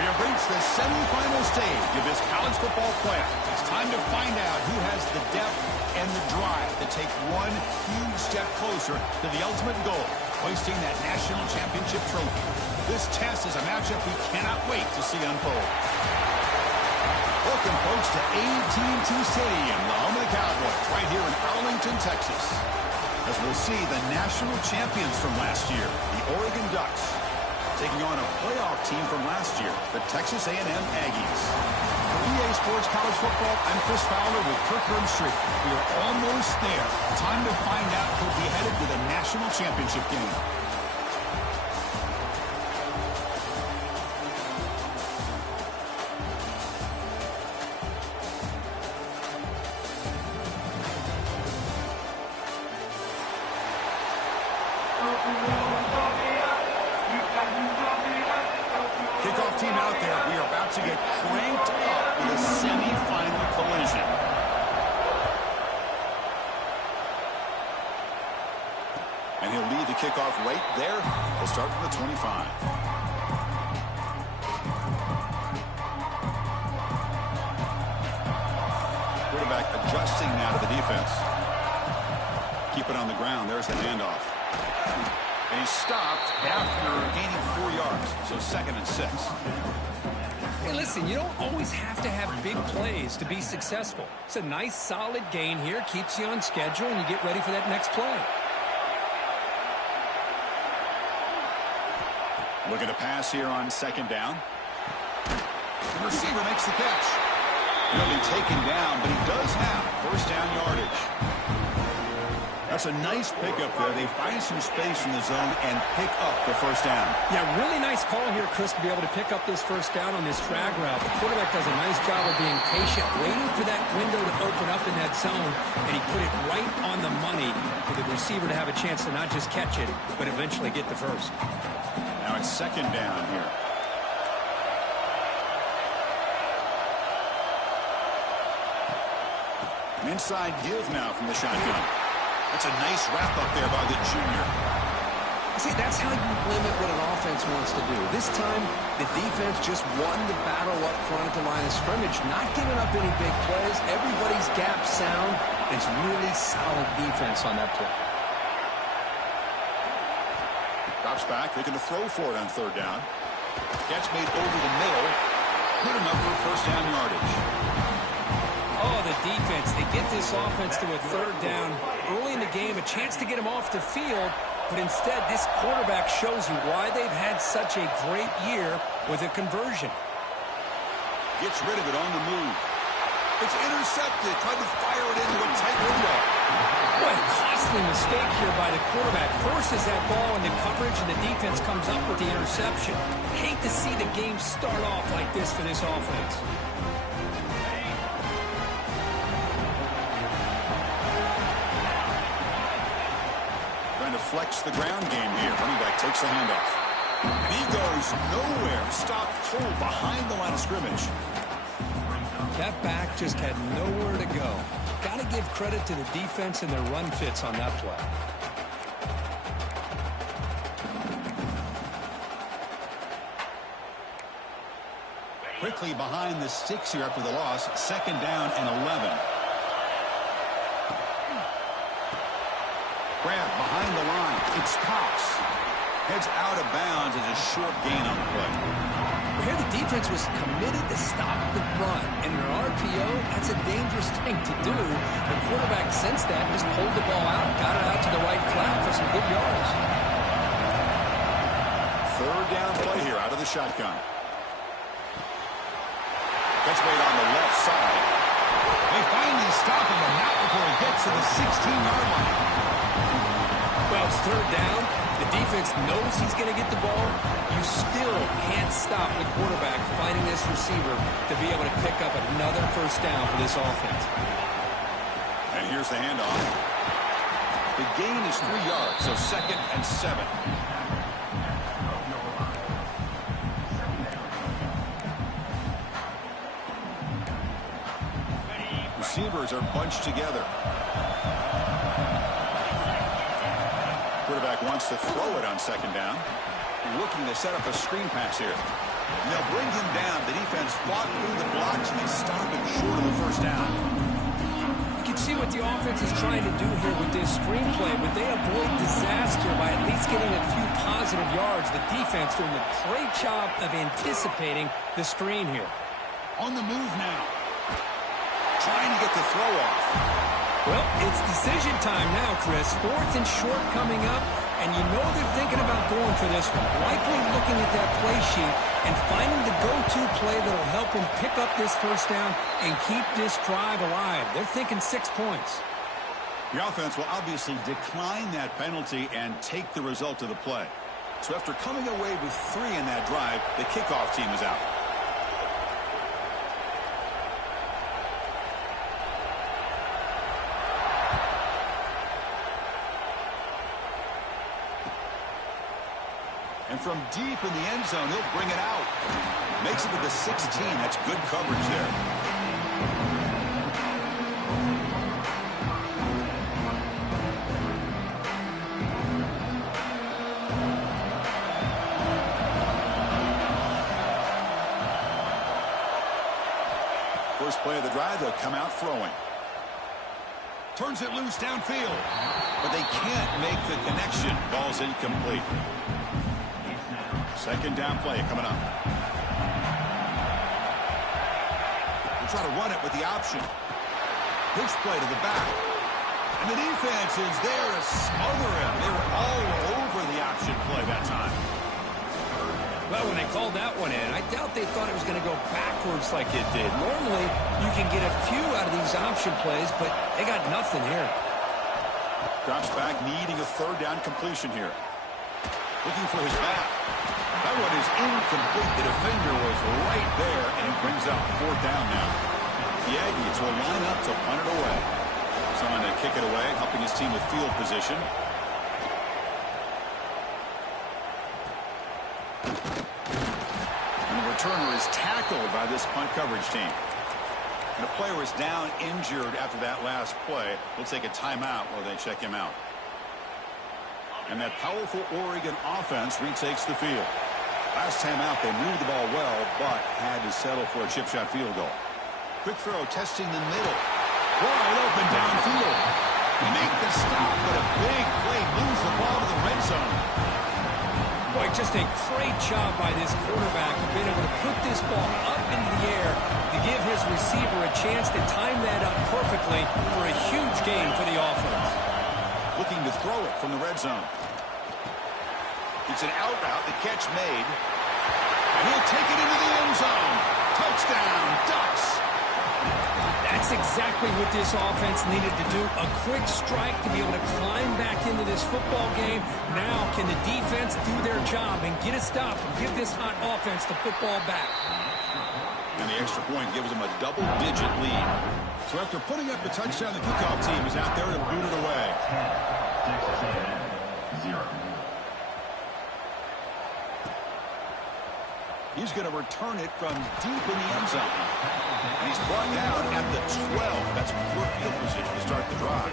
We have reached the semifinal stage of this college football playoff. It's time to find out who has the depth and the drive to take one huge step closer to the ultimate goal, hoisting that national championship trophy. This test is a matchup we cannot wait to see unfold. Welcome, folks, to AT&T Stadium, the home of the Cowboys, right here in Arlington, Texas. As we'll see the national champions from last year, the Oregon Ducks, taking on a playoff team from last year, the Texas A&M Aggies. For EA Sports College Football, I'm Chris Fowler with Kirkland Street. We are almost there. Time to find out who'll be headed to the national championship game. Kickoff team out there. We are about to get cranked up with a semi-final collision. And he'll lead the kickoff right there. We'll start from the 25. Quarterback adjusting now to the defense. Keep it on the ground. There's the handoff. And he stopped after gaining 4 yards, so 2nd and 6. Hey, listen, you don't always have to have big plays to be successful. It's a nice, solid gain here, keeps you on schedule, and you get ready for that next play. Look at a pass here on 2nd down. The receiver makes the catch. He'll be taken down, but he does have 1st down yardage. That's a nice pickup there. They find some space in the zone and pick up the first down. Yeah, really nice call here, Chris, to be able to pick up this first down on this drag route. The quarterback does a nice job of being patient, waiting for that window to open up in that zone, and he put it right on the money for the receiver to have a chance to not just catch it, but eventually get the first. Now it's second down here. An inside give now from the shotgun. That's a nice wrap up there by the junior. See, that's how you limit what an offense wants to do. This time, the defense just won the battle up front at the line of scrimmage, not giving up any big plays. Everybody's gap sound. It's really solid defense on that play. Drops back, looking to throw for it on third down. Catch made over the middle. Good enough for first down yardage. Oh, the defense. They get this offense to a third down early in the game, a chance to get him off the field, but instead this quarterback shows you why they've had such a great year with a conversion. Gets rid of it on the move. It's intercepted. Tried to fire it into a tight window. What a costly mistake here by the quarterback. Forces that ball into coverage, and the defense comes up with the interception. Hate to see the game start off like this for this offense. Trying to flex the ground game here. Running back takes the handoff. And he goes nowhere. Stopped cold behind the line of scrimmage. That back just had nowhere to go. Got to give credit to the defense and their run fits on that play. Quickly behind the sticks here after the loss. Second down and 11. Grab behind the line. It's Cox. Heads out of bounds as a short gain on the play. Here the defense was committed to stop the run. And in an RPO, that's a dangerous thing to do. The quarterback sensed that, just pulled the ball out, got it out to the right flat for some good yards. Third down play here out of the shotgun. Catch made on the left side. They finally stop him, but not before he gets to the 16-yard line. Well, it's third down. The defense knows he's going to get the ball. You still can't stop the quarterback fighting this receiver to be able to pick up another first down for this offense. And here's the handoff. The gain is 3 yards, so second and 7. Receivers are bunched together. Quarterback wants to throw it on second down. Looking to set up a screen pass here. And they'll bring him down. The defense fought through the blocks and they stop him short of the first down. You can see what the offense is trying to do here with this screenplay, but they avoid disaster by at least getting a few positive yards. The defense doing a great job of anticipating the screen here. On the move now. Trying to get the throw off. Well, it's decision time now, Chris. Fourth and short coming up, and you know they're thinking about going for this one. Likely looking at that play sheet and finding the go-to play that'll help them pick up this first down and keep this drive alive. They're thinking 6 points. The offense will obviously decline that penalty and take the result of the play. So after coming away with 3 in that drive, the kickoff team is out. And from deep in the end zone, he'll bring it out. Makes it to the 16. That's good coverage there. First play of the drive, they'll come out throwing. Turns it loose downfield. But they can't make the connection. Ball's incomplete. Second down play coming up. We'll try to run it with the option. Pitch play to the back. And the defense is there to smother him. They were all over the option play that time. Well, when they called that one in, I doubt they thought it was going to go backwards like it did. Normally, you can get a few out of these option plays, but they got nothing here. Drops back, needing a third down completion here. Looking for his back. That one is incomplete. The defender was right there, and it brings up fourth down now. The Aggies will line up to punt it away. Someone to kick it away, helping his team with field position. And the returner is tackled by this punt coverage team. And the player is down injured after that last play. We'll take a timeout while they check him out. And that powerful Oregon offense retakes the field. Last time out, they moved the ball well, but had to settle for a chip shot field goal. Quick throw, testing the middle. Wide open downfield. Make the stop, but a big play moves the ball to the red zone. Boy, just a great job by this quarterback of being able to put this ball up into the air to give his receiver a chance to time that up perfectly for a huge gain for the offense. Looking to throw it from the red zone. It's an out route, the catch made. And he'll take it into the end zone. Touchdown, Ducks. That's exactly what this offense needed to do. A quick strike to be able to climb back into this football game. Now can the defense do their job and get a stop and give this hot offense the football back? And the extra point gives them a double-digit lead. So after putting up the touchdown, the kickoff team is out there to boot it away. 0. He's going to return it from deep in the end zone. And he's brought down at the 12. That's poor field position to start the drive.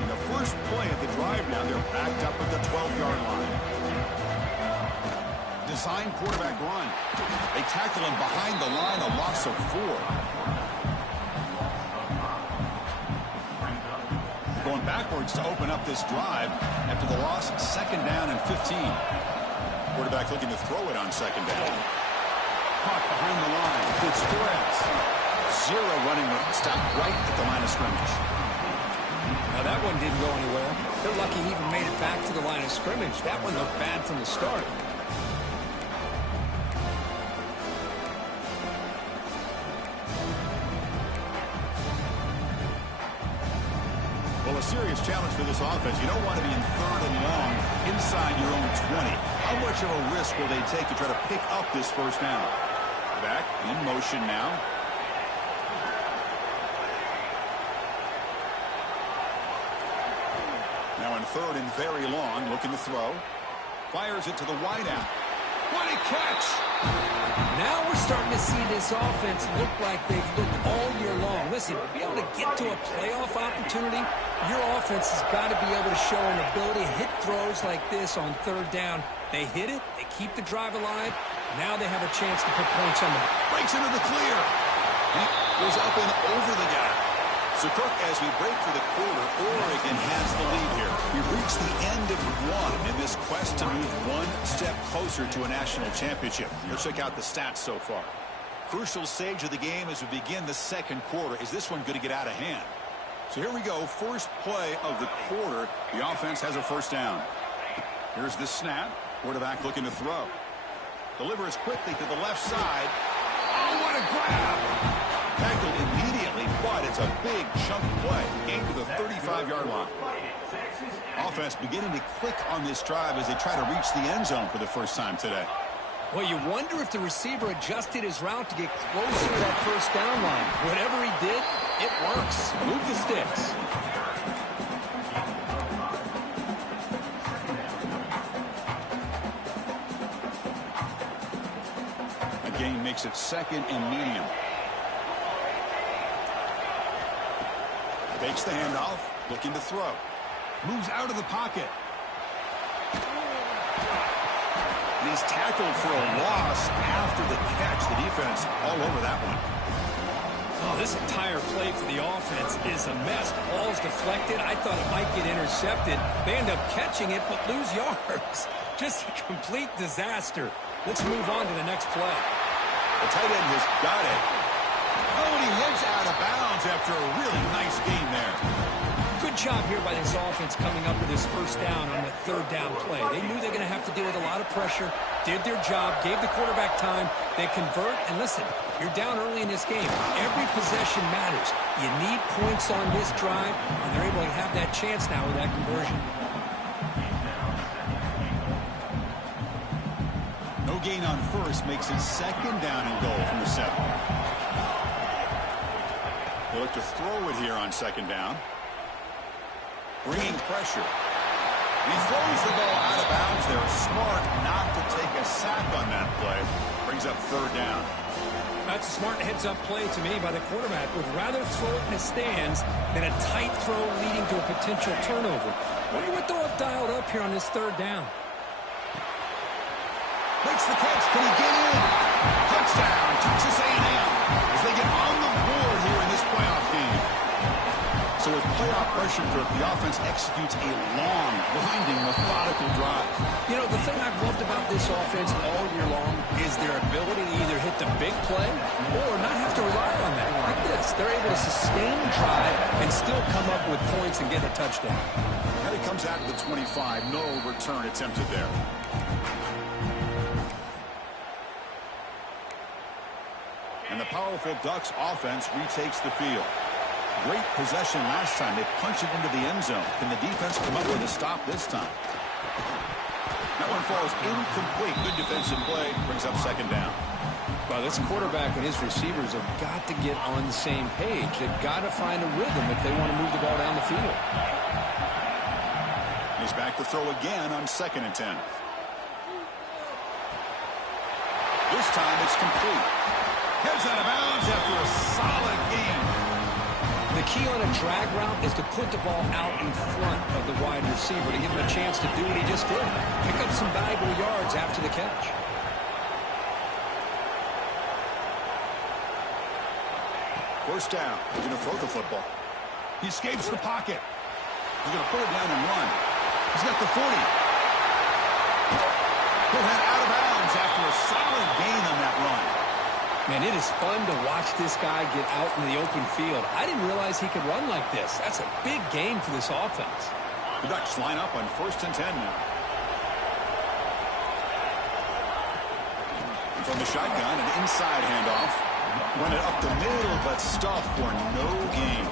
And the first play of the drive now, they're backed up at the 12-yard line. Design quarterback run. They tackle him behind the line, a loss of 4. Going backwards to open up this drive after the loss, second down and 15. Quarterback looking to throw it on second down. Caught behind the line. Good spreads. 0 running room. Stopped right at the line of scrimmage. Now that one didn't go anywhere. They're lucky he even made it back to the line of scrimmage. That one looked bad from the start. Well, a serious challenge for this offense. You don't want to be in third and long inside your own 20. How much of a risk will they take to try to pick up this first down? Back in motion now. Now in third and very long, looking to throw. Fires it to the wideout. What a catch! Now we're starting to see this offense look like they've looked all year long. Listen, to be able to get to a playoff opportunity, your offense has got to be able to show an ability to hit throws like this on third down. They hit it, they keep the drive alive. Now they have a chance to put points on them. Breaks into the clear. He goes up and over the guy. So, Kirk, as we break for the quarter, Oregon has the lead here. We've reached the end of one in this quest to move one step closer to a national championship. Let's check out the stats so far. Crucial stage of the game as we begin the second quarter. Is this one going to get out of hand? So here we go. First play of the quarter. The offense has a first down. Here's the snap. Quarterback looking to throw. Delivers quickly to the left side. Oh, what a grab! Tackled immediately, but it's a big chunk play. Gain to the 35-yard line. Offense beginning to click on this drive as they try to reach the end zone for the first time today. Well, you wonder if the receiver adjusted his route to get closer to that first down line. Whatever he did, it works. Move the sticks. Again, makes it second and medium. Takes the handoff, looking to throw. Moves out of the pocket. And he's tackled for a loss after the catch. The defense all over that one. Oh, this entire play for the offense is a mess. Ball's deflected. I thought it might get intercepted. They end up catching it, but lose yards. Just a complete disaster. Let's move on to the next play. The tight end has got it. Oh, and he heads out of bounds after a really nice game there. Good job here by this offense coming up with this first down on the third down play. They knew they were going to have to deal with a lot of pressure, did their job, gave the quarterback time, They convert, and listen, you're down early in this game. Every possession matters. You need points on this drive, and they're able to have that chance now with that conversion. No gain on first makes it second down and goal from the 7. They look to throw it here on second down. Bringing pressure. He throws the ball out of bounds there. Smart not to take a sack on that play. Brings up third down. That's a smart heads-up play to me by the quarterback. Would rather throw it in the stands than a tight throw leading to a potential turnover. Wonder what they'll have dialed up here on this third down. Makes the catch. Can he get in? Touchdown, Texas A&M, as they get on the board here in this playoff game. So with playoff pressure, the offense executes a long, winding, methodical drive. You know, the thing I've loved about this offense all year long is their ability to either hit the big play or not have to rely on that. Like this, they're able to sustain the drive and still come up with points and get a touchdown. Now he comes out to the 25. No return attempted there. And the powerful Ducks offense retakes the field. Great possession last time. They punch it into the end zone. Can the defense come up with a stop this time? That one falls incomplete. Good defensive play. Brings up second down. Well, this quarterback and his receivers have got to get on the same page. They've got to find a rhythm if they want to move the ball down the field. He's back to throw again on 2nd and 10. This time it's complete. Heads out of bounds after a solid game. The key on a drag route is to put the ball out in front of the wide receiver to give him a chance to do what he just did. Pick up some valuable yards after the catch. First down. He's going to throw the football. He escapes the pocket. He's going to put it down and run. He's got the 40. He'll head out of bounds after a solid gain on that run. Man, it is fun to watch this guy get out in the open field. I didn't realize he could run like this. That's a big gain for this offense. The Ducks line up on 1st and 10 now. And from the shotgun, an inside handoff. Run it up the middle, but stuffed for no gain.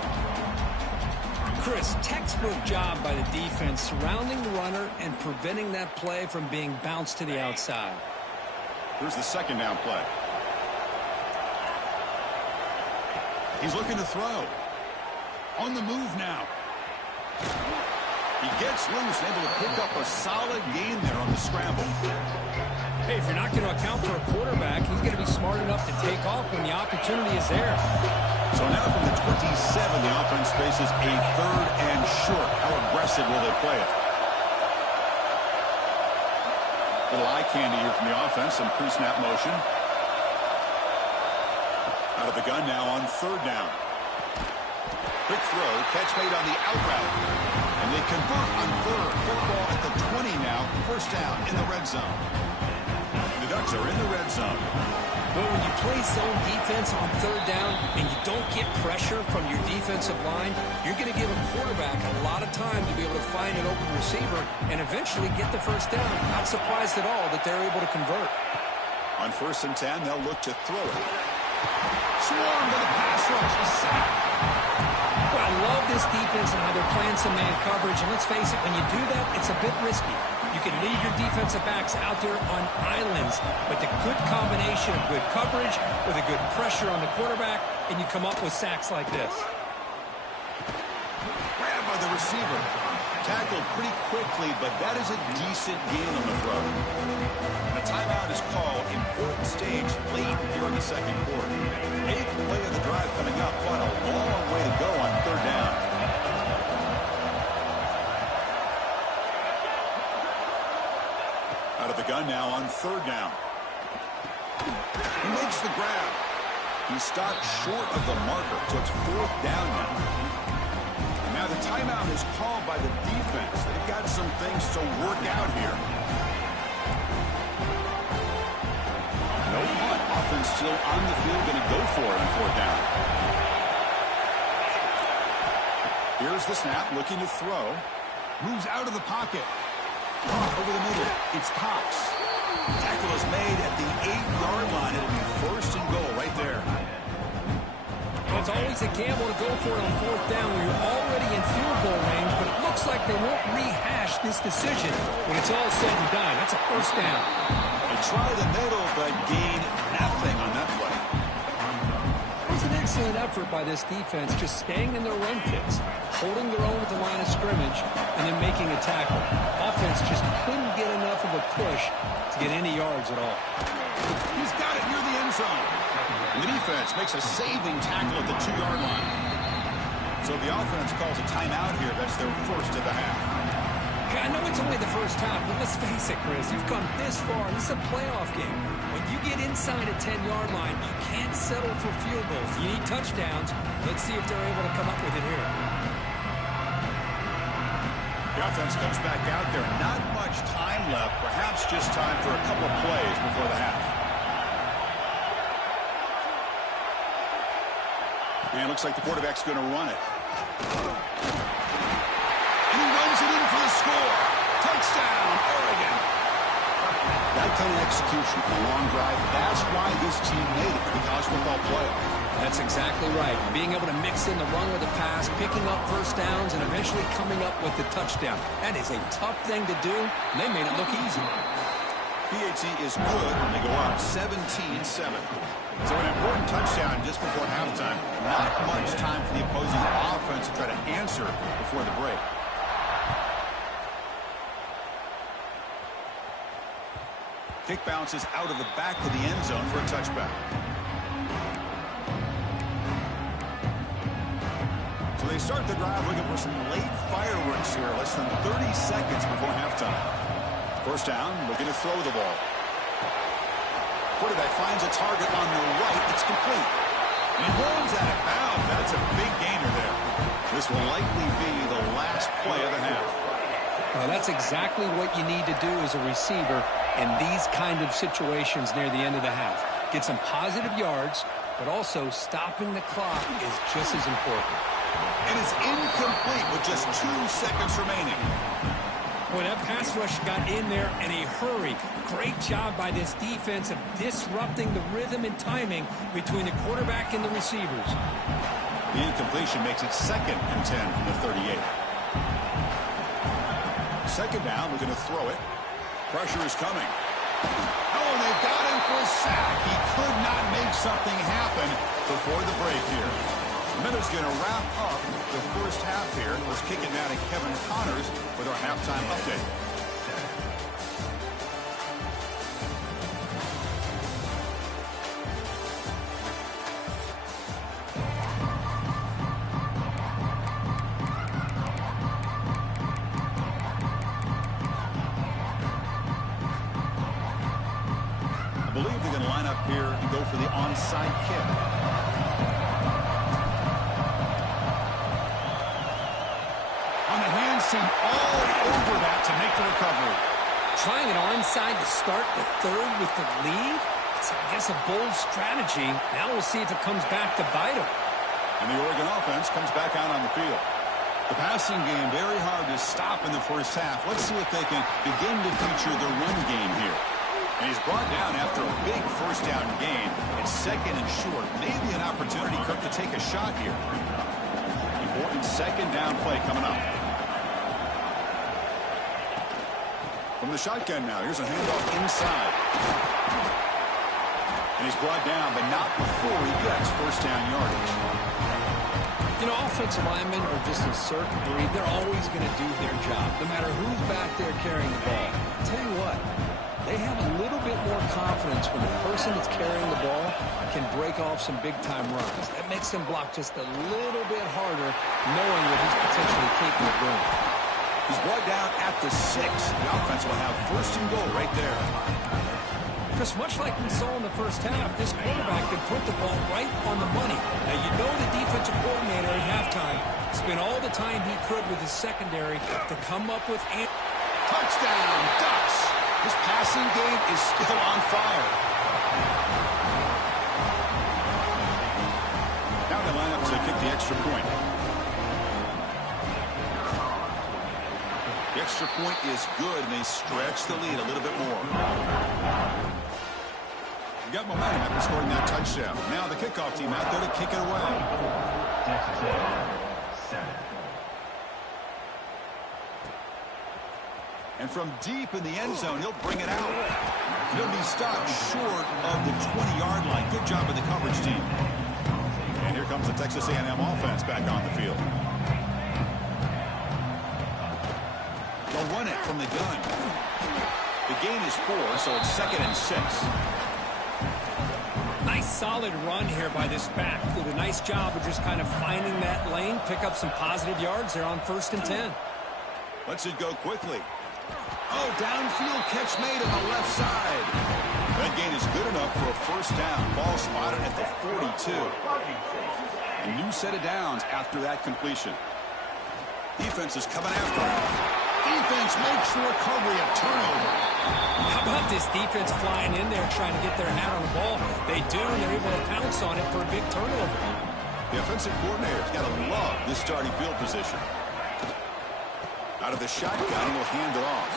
Chris, textbook job by the defense surrounding the runner and preventing that play from being bounced to the outside. Here's the second down play. He's looking to throw. On the move now. He gets loose, able to pick up a solid gain there on the scramble. Hey, if you're not going to account for a quarterback, he's going to be smart enough to take off when the opportunity is there. So now from the 27, the offense faces a 3rd and short. How aggressive will they play it? Little eye candy here from the offense, some pre-snap motion. Out of the gun now on 3rd down. Quick throw, catch made on the out route. And they convert on 3rd. Football at the 20 now. First down in the red zone. The Ducks are in the red zone. But when you play zone defense on 3rd down and you don't get pressure from your defensive line, you're going to give a quarterback a lot of time to be able to find an open receiver and eventually get the first down. Not surprised at all that they're able to convert. On 1st and 10, they'll look to throw it. Swarmed by the pass rush. A sack. Well, I love this defense and how they're playing some man coverage. And let's face it, when you do that, it's a bit risky. You can leave your defensive backs out there on islands, but the good combination of good coverage with a good pressure on the quarterback, and you come up with sacks like this. Grabbed by the receiver. Tackled pretty quickly, but that is a decent gain on the throw. And a timeout is called. Important stage late here in the second quarter. 8th play of the drive coming up, but a long way to go on 3rd down. Out of the gun now on 3rd down. He makes the grab. He stopped short of the marker, so it's 4th down now. And now the timeout is called by the defense. They've got some things to work out here. No punt. Offense still on the field, going to go for it on 4th down. Here's the snap, looking to throw. Moves out of the pocket. Over the middle, it's Cox. Tackle is is made at the 8-yard line. It'll be first and goal right there. Well, it's always a gamble to go for it on fourth down when you're already in field goal range, but it looks like they won't rehash this decision when it's all said and done. That's a first down. They try the middle, but gain nothing on that play. It was an excellent effort by this defense, just staying in their run fits, holding their own at the line of scrimmage, and then making a tackle. Offense just couldn't get enough of a push to get any yards at all. He's got it near the end zone. And the defense makes a saving tackle at the 2-yard line. So the offense calls a timeout here. That's their first of the half. Yeah, I know it's only the first half, but let's face it, Chris. You've come this far. This is a playoff game. When you get inside a 10-yard line, you can't settle for field goals. You need touchdowns. Let's see if they're able to come up with it here. The offense comes back out there. Not much time left. Perhaps just time for a couple of plays before the half. And it looks like the quarterback's going to run it. And he runs it in for the score. Touchdown, Oregon. That kind of execution for a long drive, that's why this team made it to the college football playoff. That's exactly right. Being able to mix in the run with the pass, picking up first downs, and eventually coming up with the touchdown. That is a tough thing to do, and they made it look easy. PAT is good when they go up 17-7. So an important touchdown just before halftime. Not much time for the opposing offense to try to answer before the break. Kick bounces out of the back of the end zone for a touchback. So they start the drive looking for some late fireworks here, less than 30 seconds before halftime. First down, looking to throw the ball. Quarterback finds a target on the right. It's complete. And he rolls out of bounds. That's a big gainer there. This will likely be the last play of the half. Well, that's exactly what you need to do as a receiver in these kind of situations near the end of the half. Get some positive yards, but also stopping the clock is just as important. And it's incomplete with just 2 seconds remaining. Boy, that pass rush got in there in a hurry. Great job by this defense of disrupting the rhythm and timing between the quarterback and the receivers. The incompletion makes it 2nd and 10 from the 38. Second down, we're going to throw it. Pressure is coming. Oh, and they've got him for a sack. He could not make something happen before the break here. Miller's going to wrap up the first half here. Let's kick it now to Kevin Connors with our halftime update. I believe they're going to line up here and go for the onside kick. Seem all over that to make the recovery. Trying it onside to start the third with the lead? It's, I guess, a bold strategy. Now we'll see if it comes back to bite them. And the Oregon offense comes back out on the field. The passing game very hard to stop in the first half. Let's see if they can begin to feature the run game here. And he's brought down after a big first down gain. It's 2nd and short. Maybe an opportunity, Kirk, to take a shot here. Important 2nd down play coming up. From the shotgun now, here's a handoff inside. And he's brought down, but not before he gets first down yardage. You know, offensive linemen are just a certain breed. They're always going to do their job, no matter who's back there carrying the ball. I'll tell you what, they have a little bit more confidence when the person that's carrying the ball can break off some big-time runs. That makes them block just a little bit harder, knowing what he's potentially capable of doing. He's brought down at the 6. The offense will have first and goal right there. Because much like we saw in the first half, this quarterback can put the ball right on the money. Now, you know the defensive coordinator at halftime spent all the time he could with his secondary to come up with a touchdown, Ducks. This passing game is still on fire. Now they line up to kick the extra point. The extra point is good, and they stretch the lead a little bit more. Got momentum after scoring that touchdown. Now the kickoff team out there to kick it away. And from deep in the end zone, he'll bring it out. He'll be stopped short of the 20-yard line. Good job of the coverage team. And here comes the Texas A&M offense back on the field. They'll run it from the gun. The gain is 4, so it's 2nd and 6. Nice solid run here by this back. Did a nice job of just kind of finding that lane, pick up some positive yards there on 1st and 10. Lets it go quickly. Oh, downfield catch made on the left side. That gain is good enough for a 1st down. Ball spotted at the 42. A new set of downs after that completion. Defense is coming after him. Defense makes the recovery, a turnover. How about this defense flying in there trying to get their hat on the ball? They do, and they're able to pounce on it for a big turnover. The offensive coordinator's got to love this starting field position. Out of the shotgun, he'll hand it off.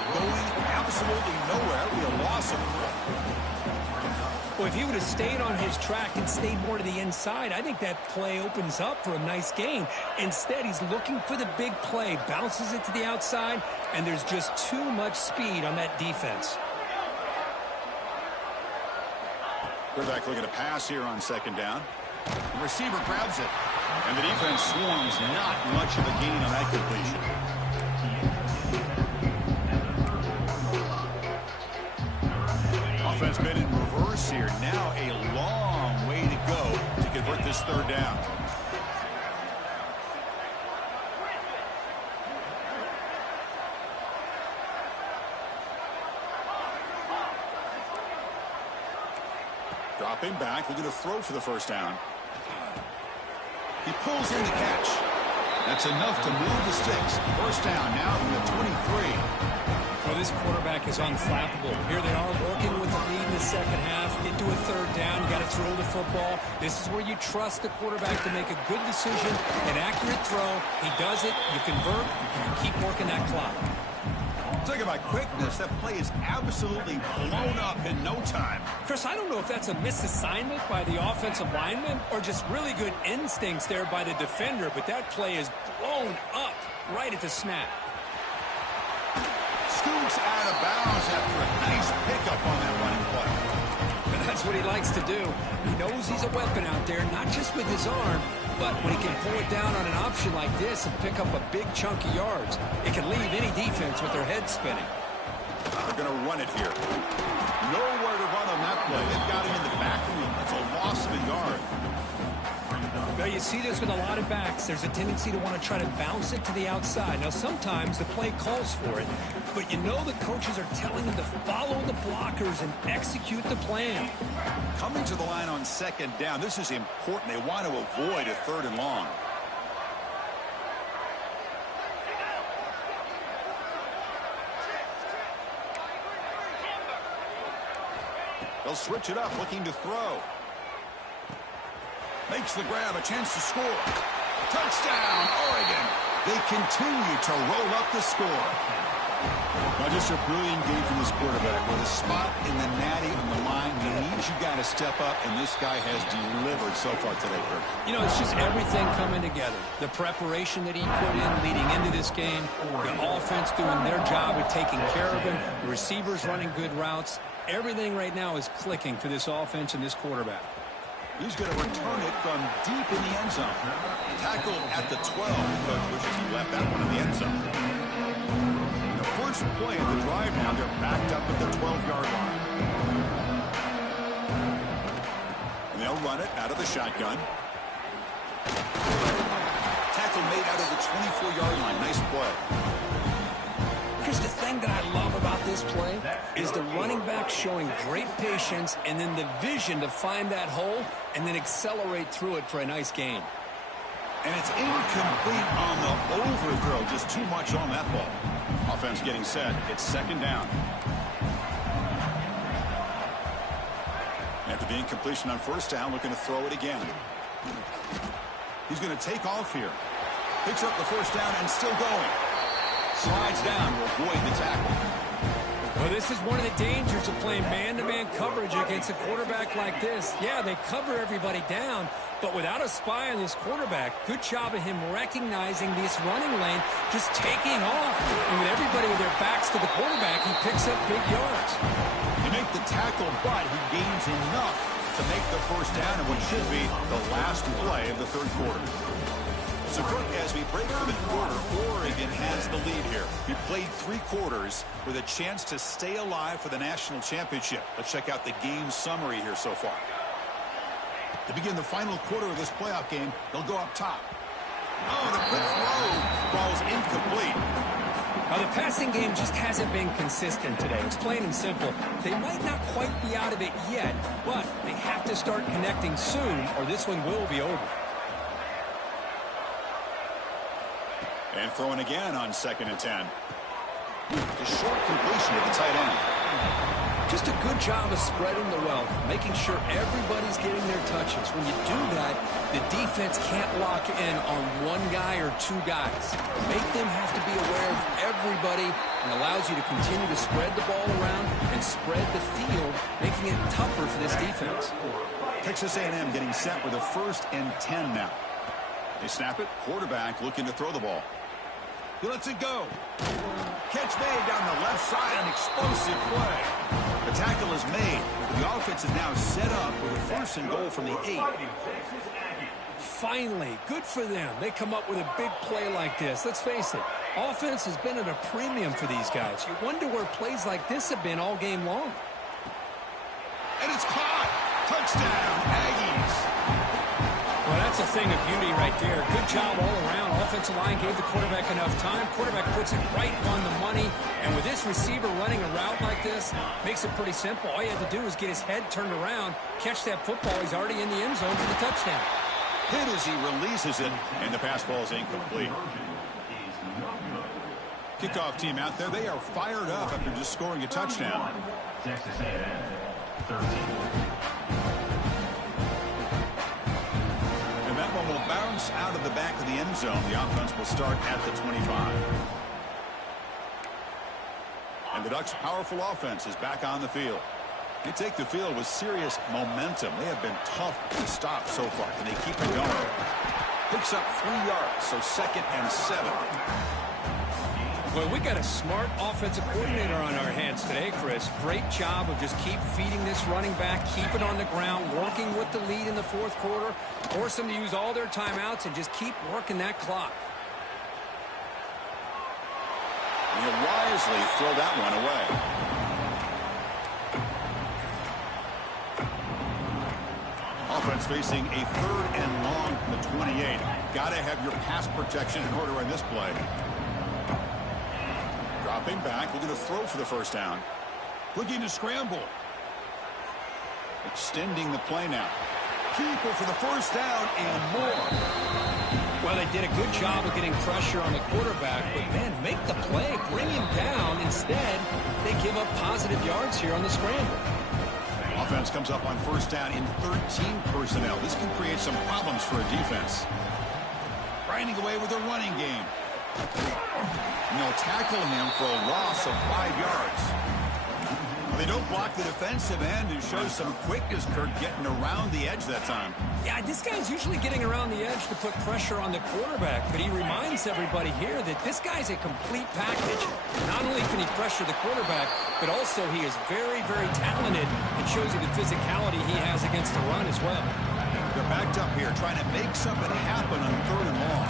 Going absolutely nowhere. It'll be a loss of it. Well, if he would have stayed on his track and stayed more to the inside, I think that play opens up for a nice gain. Instead, he's looking for the big play, bounces it to the outside, and there's just too much speed on that defense. Quarterback looking to pass here on 2nd down. The receiver grabs it, and the defense swarms. Not much of a gain on that completion. Offense been in reverse here. Now a long way to go to convert this 3rd down. Dropping back, looking to throw for the 1st down. He pulls in the catch. That's enough to move the sticks. 1st down now from the 23. Well, this quarterback is unflappable. Here they are working with the lead in the 2nd half. Into a 3rd down. You got to throw the football. This is where you trust the quarterback to make a good decision, an accurate throw. He does it. You convert. You keep working that clock. Talk about quickness. That play is absolutely blown up in no time. Chris, I don't know if that's a misassignment by the offensive lineman or just really good instincts there by the defender, but that play is blown up right at the snap. Scoots out of bounds after a nice pickup on that running play. And that's what he likes to do. He knows he's a weapon out there, not just with his arm, but when he can pull it down on an option like this and pick up a big chunk of yards, it can leave any defense with their head spinning. They're going to run it here. Nowhere to run on that play. They've got him in the backfield. That's a loss of a yard. Now, you see this with a lot of backs. There's a tendency to want to try to bounce it to the outside. Now, sometimes the play calls for it, but you know the coaches are telling them to follow the blockers and execute the plan. Coming to the line on 2nd down, this is important. They want to avoid a 3rd and long. They'll switch it up, looking to throw. Makes the grab, a chance to score. Touchdown, Oregon. They continue to roll up the score. Now, just a brilliant game from this quarterback. With a spot in the natty on the line, he needs you guys to step up, and this guy has delivered so far today, Kirk. You know, it's just everything coming together. The preparation that he put in leading into this game, the offense doing their job of taking care of him, the receivers running good routes. Everything right now is clicking for this offense and this quarterback. He's going to return it from deep in the end zone. Tackled at the 12. Coach wishes he left that one in the end zone. The first play of the drive now, they're backed up at the 12-yard line. And they'll run it out of the shotgun. Tackle made out of the 24-yard line. Nice play. Chris, the thing that I love about this play is the running back showing great patience and then the vision to find that hole and then accelerate through it for a nice gain. And it's incomplete on the overthrow. Just too much on that ball. Offense getting set. It's 2nd down. After the incompletion on 1st down, looking to throw it again. He's going to take off here. Picks up the 1st down and still going. Slides down to avoid the tackle. Well, this is one of the dangers of playing man-to-man coverage against a quarterback like this. Yeah, they cover everybody down, but without a spy on this quarterback, good job of him recognizing this running lane, just taking off. And with everybody with their backs to the quarterback, he picks up big yards. He makes the tackle, but he gains enough to make the first down in what should be the last play of the third quarter. So, Kirk, as we break for the quarter, Oregon has the lead here. We played 3 quarters with a chance to stay alive for the national championship. Let's check out the game summary here so far. To begin the final quarter of this playoff game, they'll go up top. Oh, the quick throw falls incomplete. Now, the passing game just hasn't been consistent today. It's plain and simple. They might not quite be out of it yet, but they have to start connecting soon, or this one will be over. And throwing again on 2nd and 10. The short completion to the tight end. Just a good job of spreading the wealth, making sure everybody's getting their touches. When you do that, the defense can't lock in on one guy or 2 guys. Make them have to be aware of everybody and allows you to continue to spread the ball around and spread the field, making it tougher for this defense. Texas A&M getting set with a 1st and 10 now. They snap it. Quarterback looking to throw the ball. He lets it go. Catch made down the left side. An explosive play. The tackle is made. The offense is now set up with a 1st and goal from the 8. Finally, good for them. They come up with a big play like this. Let's face it, offense has been at a premium for these guys. You wonder where plays like this have been all game long. And it's caught. Touchdown, Aggies. Well, that's a thing of beauty right there. Good job all around. Offensive line gave the quarterback enough time. Quarterback puts it right on the money. And with this receiver running a route like this, makes it pretty simple. All you have to do is get his head turned around, catch that football. He's already in the end zone for the touchdown. Hit as he releases it, and the pass ball is incomplete. Kickoff team out there. They are fired up after just scoring a touchdown. Texas A&M, 13. That one will bounce out of the back of the end zone. The offense will start at the 25. And the Ducks' powerful offense is back on the field. They take the field with serious momentum. They have been tough to stop so far. Can they keep it going? Picks up 3 yards, so 2nd and 7. Well, we got a smart offensive coordinator on our hands today, Chris. Great job of just keep feeding this running back, keep it on the ground, working with the lead in the 4th quarter, force them to use all their timeouts, and just keep working that clock. And he'll wisely throw that one away. Offense facing a 3rd and long from the 28. Got to have your pass protection in order on this play. Dropping back, looking to throw for the 1st down. Looking to scramble. Extending the play now. Keeper for the 1st down and more. Well, they did a good job of getting pressure on the quarterback, but, man, make the play, bring him down. Instead, they give up positive yards here on the scramble. Offense comes up on 1st down in 13 personnel. This can create some problems for a defense. Grinding away with a running game. And they'll tackle him for a loss of 5 yards. Well, they don't block the defensive end and show some quickness, Kirk, getting around the edge that time. Yeah, this guy's usually getting around the edge to put pressure on the quarterback, but he reminds everybody here that this guy's a complete package. Not only can he pressure the quarterback, but also he is very, very talented and shows you the physicality he has against the run as well. They're backed up here trying to make something happen on 3rd and long.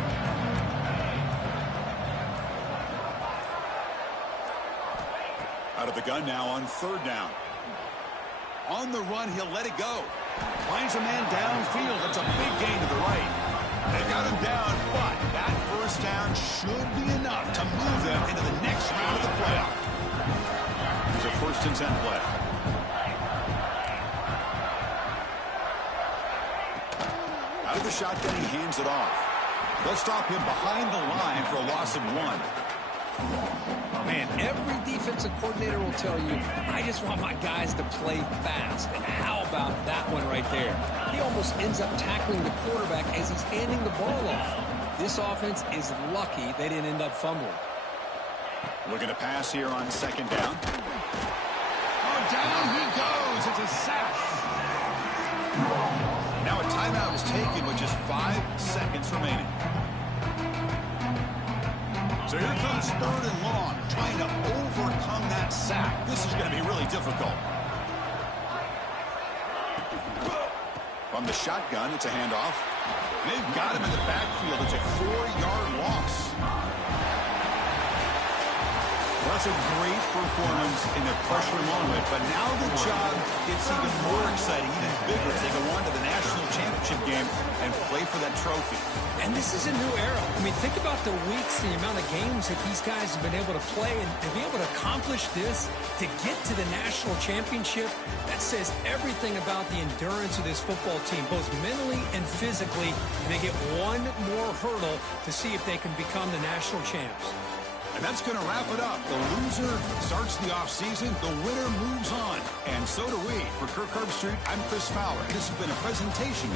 Out of the gun now on 3rd down. On the run, he'll let it go. Finds a man downfield. That's a big gain to the right. They got him down, but that 1st down should be enough to move them into the next round of the playoff. It's a 1st and 10 play. Out of the shotgun, he hands it off. They'll stop him behind the line for a loss of 1. Man, every defensive coordinator will tell you, I just want my guys to play fast. And how about that one right there? He almost ends up tackling the quarterback as he's handing the ball off. This offense is lucky they didn't end up fumbling. Looking to pass here on 2nd down. down he goes. It's a sack. Now a timeout is taken with just 5 seconds remaining. So here comes 3rd and long, trying to overcome that sack. This is going to be really difficult. From the shotgun, it's a handoff. They've got him in the backfield. It's a 4-yard loss. That's a great performance in their pressure moment, but now the job gets even more exciting, even bigger. They go on to the national championship game and play for that trophy. And this is a new era. I mean, think about the weeks, the amount of games that these guys have been able to play, and to be able to accomplish this, to get to the national championship, that says everything about the endurance of this football team, both mentally and physically. And they get one more hurdle to see if they can become the national champs. And that's going to wrap it up. The loser starts the offseason. The winner moves on. And so do we. For Kirk Herbstreit, I'm Chris Fowler. This has been a presentation.